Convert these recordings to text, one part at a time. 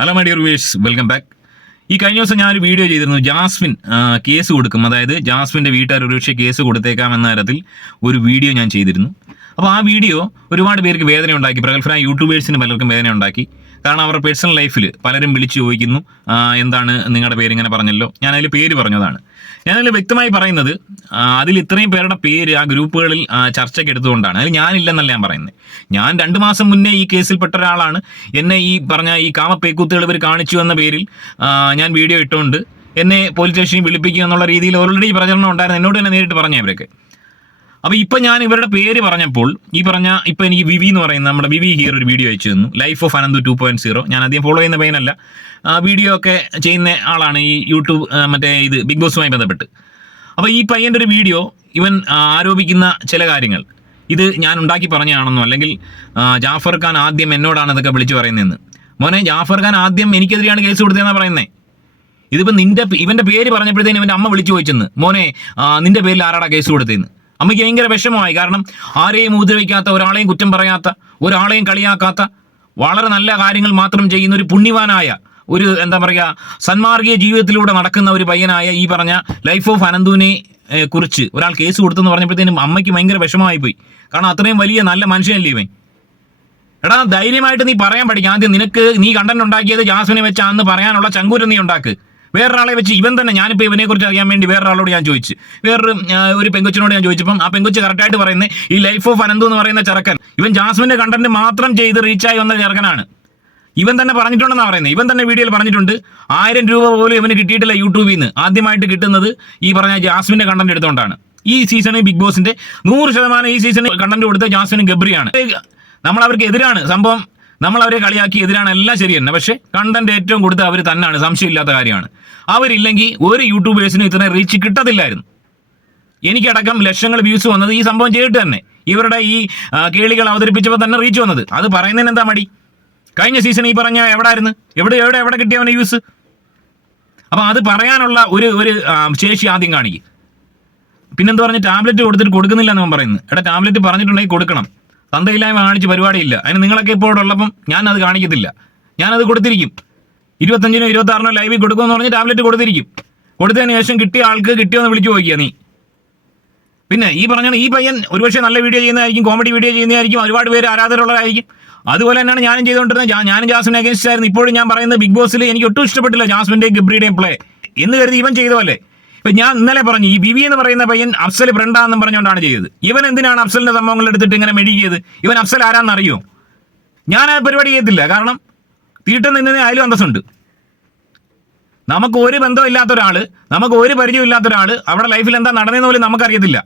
Hello my dear viewers welcome back ഈ കഴിഞ്ഞ ദിവസം ഞാനൊരു വീഡിയോ ചെയ്തിരുന്നു. ജാസ്മിൻ കേസ് കൊടുക്കും. അതായത് ജാസ്മിന്റെ വീട്ടുകാർ ഒരുപക്ഷെ കേസ് കൊടുത്തേക്കാം എന്ന തരത്തിൽ ഒരു വീഡിയോ ഞാൻ ചെയ്തിരുന്നു. അപ്പോൾ ആ വീഡിയോ ഒരുപാട് പേർക്ക് വേദന ഉണ്ടാക്കി പ്രഗത്ഭരായ യൂട്യൂബേഴ്സിന് പലർക്കും വേദന ഉണ്ടാക്കി കാരണം അവരുടെ പേഴ്സണൽ ലൈഫിൽ പലരും വിളിച്ചു ചോദിക്കുന്നു എന്താണ് നിങ്ങളുടെ പേര് ഇങ്ങനെ പറഞ്ഞല്ലോ. ഞാൻ പേര് പറഞ്ഞതാണ്. ഞാനതിൽ വ്യക്തമായി പറയുന്നത് അതിൽ ഇത്രയും പേരുടെ പേര് ആ ഗ്രൂപ്പുകളിൽ ചർച്ചയ്ക്ക് എടുത്തുകൊണ്ടാണ്. അതിൽ ഞാനില്ലെന്നല്ല ഞാൻ പറയുന്നത്. ഞാൻ രണ്ട് മാസം മുന്നേ ഈ കേസിൽപ്പെട്ട ഒരാളാണ്. എന്നെ ഈ പറഞ്ഞ ഈ കാമപ്പേക്കൂത്തുകൾ ഇവർ കാണിച്ചു എന്ന പേരിൽ ഞാൻ വീഡിയോ ഇട്ടുകൊണ്ട് എന്നെ പോലീസ് സ്റ്റേഷനിൽ വിളിപ്പിക്കുക എന്നുള്ള രീതിയിൽ ഓൾറെഡി പ്രചരണം ഉണ്ടായിരുന്നു. എന്നോട് തന്നെ നേരിട്ട് പറഞ്ഞു അവരൊക്കെ അപ്പോൾ ഇപ്പം ഞാൻ ഇവരുടെ പേര് പറഞ്ഞപ്പോൾ ഈ പറഞ്ഞ ഇപ്പം എനിക്ക് വിവി എന്ന് പറയുന്ന നമ്മുടെ വിവി ഹിയർ ഒരു വീഡിയോ അയച്ചു തന്നു. Life of Anant two point zero ഞാൻ അധികം ഫോളോ ചെയ്യുന്ന പയ്യനല്ല. ആ വീഡിയോ ഒക്കെ ചെയ്യുന്ന ആളാണ് ഈ യൂട്യൂബ് മറ്റേ ഇത് ബിഗ് ബോസുമായി ബന്ധപ്പെട്ട്. അപ്പോൾ ഈ പയ്യന്റെ ഒരു വീഡിയോ ഇവൻ ആരോപിക്കുന്ന ചില കാര്യങ്ങൾ. ഇത് ഞാൻ ഉണ്ടാക്കി പറഞ്ഞതാണെന്നോ അല്ലെങ്കിൽ ജാഫർ ഖാൻ ആദ്യം എന്നോടാണ് ഇതൊക്കെ വിളിച്ചു പറയുന്നതെന്ന്. മോനെ ജാഫർ ഖാൻ ആദ്യം എനിക്കെതിരെയാണ് കേസ് കൊടുത്തതെന്നാണ് പറയുന്നത് ഇതിപ്പോൾ നിന്റെ ഇവന്റെ പേര് പറഞ്ഞപ്പോഴത്തേനും ഇവന്റെ അമ്മ വിളിച്ചു ചോദിച്ചെന്ന്. മോനെ നിന്റെ പേരിൽ ആരാടാ കേസ് കൊടുത്തതെന്ന്? അമ്മയ്ക്ക് ഭയങ്കര വിഷമമായി. കാരണം ആരെയും ഉപദ്രവിക്കാത്ത ഒരാളെയും കുറ്റം പറയാത്ത ഒരാളെയും കളിയാക്കാത്ത വളരെ നല്ല കാര്യങ്ങൾ മാത്രം ചെയ്യുന്ന ഒരു പുണ്യവാനായ ഒരു എന്താ പറയുക സന്മാർഗീയ ജീവിതത്തിലൂടെ നടക്കുന്ന ഒരു പയ്യനായ ഈ പറഞ്ഞ ലൈഫ് ഓഫ് അനന്തുവിനെ കുറിച്ച് ഒരാൾ കേസ് കൊടുത്തെന്ന് പറഞ്ഞപ്പോഴത്തേനും അമ്മയ്ക്ക് ഭയങ്കര വിഷമമായി പോയി. കാരണം അത്രയും വലിയ നല്ല മനുഷ്യനല്ലേ ഇവൻ? എടാ ധൈര്യമായിട്ട് നീ പറയാൻ പഠിക്കാം. ആദ്യം നിനക്ക് നീ കണ്ടന്റ് ഉണ്ടാക്കിയത് ജാസ്മിനെ വെച്ചാന്ന് പറയാനുള്ള ചങ്കൂരം നീ ഉണ്ടാക്ക്. വേറൊരാളെ വെച്ച് ഇവൻ തന്നെ ഞാനിപ്പോൾ ഇവനെ കുറിച്ച് അറിയാൻ വേണ്ടി വേറൊരാളോട് ഞാൻ ചോദിച്ചു. വേറൊരു ഒരു പെങ്കൊച്ചിനോട് ഞാൻ ചോദിച്ചപ്പം ആ പെങ്കൊച്ച് കറക്റ്റായിട്ട് പറയുന്നത് ഈ ലൈഫ് ഓഫ് അനന്തു എന്ന് പറയുന്ന ചെറുക്കൻ ഇവൻ ജാസ്മിന്റെ കണ്ടന്റ് മാത്രം ചെയ്ത് റീച്ചായി വന്ന ചെറുക്കനാണ്. ഇവൻ തന്നെ പറഞ്ഞിട്ടുണ്ടെന്നാണ് പറയുന്നത് ഇവൻ തന്നെ വീഡിയോയിൽ പറഞ്ഞിട്ടുണ്ട് ആയിരം രൂപ പോലും ഇവന് കിട്ടിയിട്ടില്ല യൂട്യൂബിൽ നിന്ന്. ആദ്യമായിട്ട് കിട്ടുന്നത് ഈ പറഞ്ഞ ജാസ്മിന്റെ കണ്ടന്റ് എടുത്തുകൊണ്ടാണ് ഈ സീസണിൽ ബിഗ് ബോസിന്റെ നൂറ് ശതമാനം ഈ സീസണിൽ കണ്ടന്റ് കൊടുത്ത ജാസ്മിനും ഗബ്രിയാണ്. നമ്മൾ അവർക്ക് എതിരാണ്. സംഭവം നമ്മൾ അവരെ കളിയാക്കി എതിരാണ് എല്ലാം ശരി തന്നെ. പക്ഷേ കണ്ടന്റ് ഏറ്റവും കൊടുത്ത അവർ തന്നെയാണ് സംശയമില്ലാത്ത കാര്യമാണ്. അവരില്ലെങ്കിൽ ഒരു യൂട്യൂബേഴ്സിനും ഇത്രയും റീച്ച് കിട്ടത്തില്ലായിരുന്നു. എനിക്കടക്കം ലക്ഷങ്ങൾ വ്യൂസ് വന്നത് ഈ സംഭവം ചെയ്തിട്ട് തന്നെ. ഇവരുടെ ഈ കേളികൾ അവതരിപ്പിച്ചപ്പോൾ തന്നെ റീച്ച് വന്നത്. അത് പറയുന്നതിന് എന്താ മടി? കഴിഞ്ഞ സീസൺ ഈ പറഞ്ഞ എവിടായിരുന്നു? എവിടെ എവിടെ എവിടെ കിട്ടിയ കിട്ടിയവനെ വ്യൂസ് അപ്പം അത് പറയാനുള്ള ഒരു ഒരു ശേഷി ആദ്യം കാണിക്കും. പിന്നെന്താ പറഞ്ഞ് ടാബ്ലറ്റ് കൊടുത്തിട്ട് കൊടുക്കുന്നില്ല എന്ന് പറയുന്നത്. എടാ ടാബ്ലറ്റ് പറഞ്ഞിട്ടുണ്ടെങ്കിൽ കൊടുക്കണം. തന്തയില്ലായ്മ കാണിച്ച് പരിപാടിയില്ല. അതിന് നിങ്ങളൊക്കെ ഇപ്പോൾ ഉള്ളപ്പം ഞാൻ അത് കാണിക്കത്തില്ല. ഞാനത് കൊടുത്തിരിക്കും. ഇരുപത്തഞ്ചിനോ ഇരുപത്താറിനോ ലൈവിൽ കൊടുക്കുമെന്ന് പറഞ്ഞ് ടാബ്ലറ്റ് കൊടുത്തിരിക്കും. കൊടുത്തതിന് ശേഷം കിട്ടിയ ആൾക്ക് കിട്ടിയോ എന്ന് വിളിച്ചു ചോദിക്കുക നീ. പിന്നെ ഈ പറഞ്ഞ ഈ പയ്യൻ ഒരുപക്ഷെ നല്ല വീഡിയോ ചെയ്യുന്നതായിരിക്കും കോമഡി വീഡിയോ ചെയ്യുന്നതായിരിക്കും ഒരുപാട് പേര് ആരാധകരുള്ളതായിരിക്കും. അതുപോലെ തന്നെയാണ് ഞാനും ചെയ്തുകൊണ്ടിരുന്നത്. ഞാനും ജാസ്മിനെ അഗേൻസ്റ്റ് ആയിരുന്നു. ഇപ്പോഴും ഞാൻ പറയുന്നത് ബിഗ് ബോസിൽ എനിക്ക് ഒട്ടും ഇഷ്ടപ്പെട്ടില്ല ജാസ്മിന്റെയും ഗബ്രിയുടെയും പ്ലേ എന്ന് കരുതി ഇവൻ ചെയ്ത പോലെ. ഇപ്പൊ ഞാൻ ഇന്നലെ പറഞ്ഞു ഈ ബിവി എന്ന് പറയുന്ന പയ്യൻ അഫ്സൽ ഫ്രണ്ടാന്നും പറഞ്ഞുകൊണ്ടാണ് ചെയ്തത്. ഇവൻ എന്തിനാണ് അഫ്സലിന്റെ സംഭവങ്ങൾ എടുത്തിട്ട് ഇങ്ങനെ മെഴുകിയത് ഇവൻ അഫ്സൽ ആരാന്ന് അറിയോ ഞാൻ ആ പരിപാടി ചെയ്യത്തില്ല. കാരണം തീട്ടം നിന്നതിന് അതിലും അന്തസ്സുണ്ട്. നമുക്ക് ഒരു ബന്ധമില്ലാത്ത ഒരാൾ നമുക്ക് ഒരു പരിചയമില്ലാത്ത ഒരാൾ അവിടെ ലൈഫിൽ എന്താ നടന്നതെന്ന് പോലും നമുക്കറിയത്തില്ല.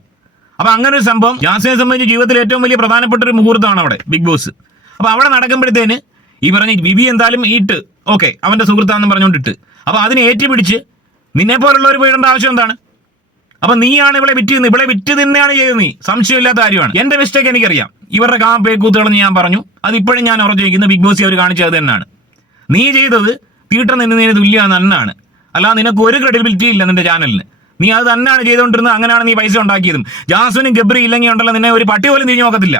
അപ്പൊ അങ്ങനെ ഒരു സംഭവം ജാസിനെ സംബന്ധിച്ച് ജീവിതത്തിൽ ഏറ്റവും വലിയ പ്രധാനപ്പെട്ട ഒരു മുഹൂർത്തമാണ് അവിടെ ബിഗ് ബോസ്. അപ്പൊ അവിടെ നടക്കുമ്പോഴത്തേന് ഈ പറഞ്ഞ ബിബി എന്തായാലും ഈട്ട് ഓക്കെ അവന്റെ സുഹൃത്താണെന്ന് പറഞ്ഞുകൊണ്ടിട്ട്. അപ്പൊ അതിനെ ഏറ്റുപിടിച്ച് നിന്നെ പോലുള്ളവർ വീടേണ്ട ആവശ്യം എന്താണ്? അപ്പൊ നീയാണ് ഇവിടെ വിറ്റ് നിന്ന് ഇവിടെ വിറ്റ് തന്നെയാണ് ചെയ്തത് നീ. സംശയമില്ലാത്ത കാര്യമാണ്. എന്റെ മിസ്റ്റേക്ക് എനിക്കറിയാം. ഇവരുടെ കാ പേക്കൂത്തുകളെന്ന് ഞാൻ പറഞ്ഞു. അത് ഇപ്പോഴും ഞാൻ ഉറച്ചിരിക്കുന്നു ബിഗ് ബോസ് അവർ കാണിച്ചത് തന്നെയാണ്. നീ ചെയ്തത് തീട്ടം നിന്നതിന് തുല്യമാണ് നന്നാണ്. അല്ലാതെ നിനക്ക് ഒരു ക്രെഡിബിലിറ്റി ഇല്ല നിന്റെ ചാനലിന് നീ അത് തന്നെയാണ് ചെയ്തുകൊണ്ടിരുന്നത്. അങ്ങനെയാണ് നീ പൈസ ഉണ്ടാക്കിയതും. ജാസ്മിനും ഗബ്രി ഇല്ലെങ്കിൽ ഉണ്ടല്ലോ നിന്നെ ഒരു പട്ടി പോലും തിരിഞ്ഞു നോക്കത്തില്ല.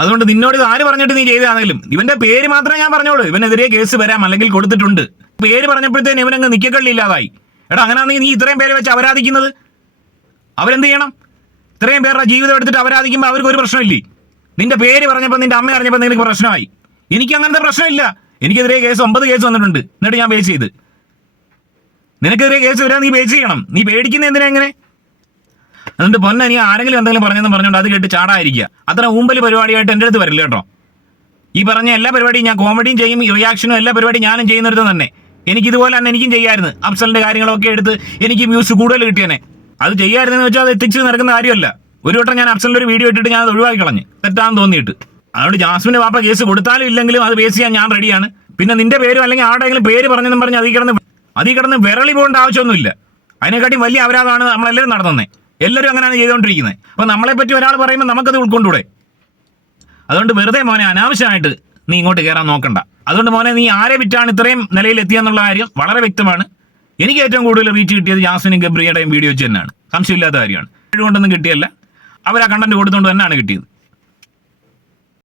അതുകൊണ്ട് നിന്നോട് ഇത് ആര് പറഞ്ഞിട്ട് നീ ചെയ്തതാണെങ്കിലും ഇവന്റെ പേര് മാത്രമേ ഞാൻ പറഞ്ഞോളൂ. ഇവനെതിരെ കേസ് വരാം അല്ലെങ്കിൽ കൊടുത്തിട്ടുണ്ട്. പേര് പറഞ്ഞപ്പോഴത്തേന് ഇവനങ്ങ് നിക്കക്കള്ളി ഇല്ലാതായി എടാ അങ്ങനെയാണെങ്കിൽ നീ ഇത്രയും പേരെ വെച്ച് അപരാധിക്കുന്നത്? അവരെന്ത് ചെയ്യണം? ഇത്രയും പേരുടെ ജീവിതം എടുത്തിട്ട് അപരാധിക്കുമ്പോൾ അവർക്ക് ഒരു പ്രശ്നമില്ലേ? നിന്റെ പേര് പറഞ്ഞപ്പോൾ നിന്റെ അമ്മ അറിഞ്ഞപ്പോൾ നിനക്ക് പ്രശ്നമായി. എനിക്ക് അങ്ങനത്തെ പ്രശ്നമില്ല. എനിക്കെതിരെ കേസ് ഒമ്പത് കേസ് വന്നിട്ടുണ്ട്. എന്നിട്ട് ഞാൻ ബേസ് ചെയ്ത്. നിനക്കെതിരെ കേസ് വരാൻ നീ ബേസ് ചെയ്യണം. നീ പേടിക്കുന്ന എന്തിനാ എങ്ങനെ എന്നിട്ട് പൊന്നെ നീ ആരെങ്കിലും എന്തെങ്കിലും പറഞ്ഞെന്ന് പറഞ്ഞുകൊണ്ട് അത് കേട്ട് ചാടായിരിക്കുക അത്ര ഊമ്പൽ പരിപാടിയായിട്ട് എന്റെ അടുത്ത് വരില്ല കേട്ടോ. ഈ പറഞ്ഞ എല്ലാ പരിപാടിയും ഞാൻ കോമഡിയും ചെയ്യും റിയാക്ഷനും എല്ലാ പരിപാടിയും ഞാനും ചെയ്യുന്നിടത്ത് തന്നെ. എനിക്ക് ഇതുപോലെ തന്നെ എനിക്കും ചെയ്യായിരുന്നു. അഫ്സലിന്റെ കാര്യങ്ങളൊക്കെ എടുത്ത് എനിക്ക് വ്യൂസ് കൂടുതൽ കിട്ടിയനെ. അത് ചെയ്യായിരുന്നെന്ന് വെച്ചാൽ അത് എത്തിച്ച് നടക്കുന്ന കാര്യമല്ല. ഒരു വട്ടം ഞാൻ അഫ്സലിന്റെ ഒരു വീഡിയോ ഇട്ടിട്ട് ഞാൻ അത് ഒഴിവാക്കി കളഞ്ഞു. തെറ്റാന്ന് തോന്നിയിട്ട്. അതുകൊണ്ട് ജാസ്മിന്റെ പാപ്പ കേസ് കൊടുത്താലും ഇല്ലെങ്കിലും അത് ബേസ് ചെയ്യാൻ ഞാൻ റെഡിയാണ് പിന്നെ നിന്റെ പേരും അല്ലെങ്കിൽ ആരുടെയെങ്കിലും പേര് പറഞ്ഞെന്നും പറഞ്ഞ് അതിൽ കിടന്ന് അതിൽ കിടന്ന് വിരളി പോകേണ്ട ആവശ്യമൊന്നുമില്ല. അതിനെക്കാട്ടി വലിയ അപരാധമാണ് നമ്മളെല്ലാവരും നടത്തുന്നത് എല്ലാവരും അങ്ങനെയാണ് ചെയ്തുകൊണ്ടിരിക്കുന്നത് അപ്പോൾ നമ്മളെ പറ്റി ഒരാൾ പറയുമ്പോൾ നമുക്കത് ഉൾക്കൊണ്ടൂടെ? അതുകൊണ്ട് വെറുതെ മോനെ അനാവശ്യമായിട്ട് നീ ഇങ്ങോട്ട് കയറാൻ നോക്കണ്ട. അതുകൊണ്ട് മോനെ നീ ആരെ വിറ്റാണ് ഇത്രയും നിലയിൽ എത്തിയെന്നുള്ള കാര്യം വളരെ വ്യക്തമാണ്. എനിക്ക് ഏറ്റവും കൂടുതൽ റീച്ച് കിട്ടിയത് ജാസ്മിനും ഗബ്രിയുടെയും വീഡിയോ വെച്ച് തന്നെയാണ്. സംശയമില്ലാത്ത കാര്യമാണ്. കഴിവുകൊണ്ടൊന്നും കിട്ടിയല്ല. അവർ ആ കണ്ടന്റ് കൊടുത്തുകൊണ്ട് തന്നെയാണ് കിട്ടിയത്.